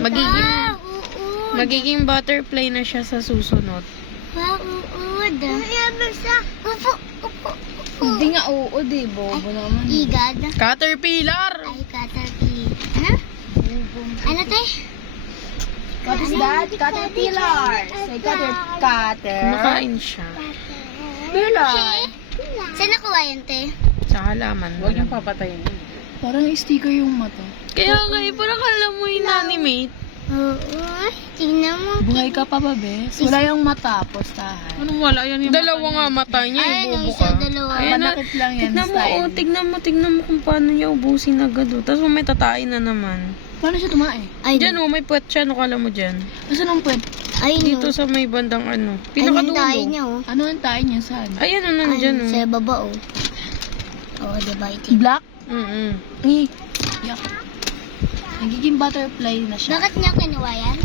Magiging magiging butterfly na siya sa susunod. Uuud. Hindi nga uuud eh, bobo naman. Igad. Caterpillar! Ay, caterpillar. Ano? Ay, bumi, ano tayo? What is yung that? Yung caterpillar! Tayo. Say, cater, cater. siya. Pillar! Okay. Saan nakuha yun, te? Sa halaman. Huwag niyong papatayin. Huwag Parang istika yung mata. Kaya nga okay. eh, okay, parang alam mo yung Hello. animate. Oo, uh -uh. mo. Buhay ka pa ba, bes? Wala yung mata, postahan. Anong wala? Yan yung dalawa mata niyo. nga mata niya, Ay, yung bubo ka. Ay, isa, dalawa. Ay, lang yan, tignan style. Mo, oh, tignan mo, tignan mo, kung paano niya ubusin agad. Tapos may tatain na naman. Paano siya tumae? Ay, dyan o, oh, may puwet siya, ano ka alam mo dyan? Asan ang puwet? Ay, Dito sa may bandang ano. Pinakadulo. Ano ang tayin niya, oh? Ano ang tayin niya, saan? Ayan, ano, ano, dyan, oh. Sa baba, oh. Oh, diba, iti... Black? Mm-mm. Yeah. Nagiging butterfly na siya. Bakit niya kinuha yan?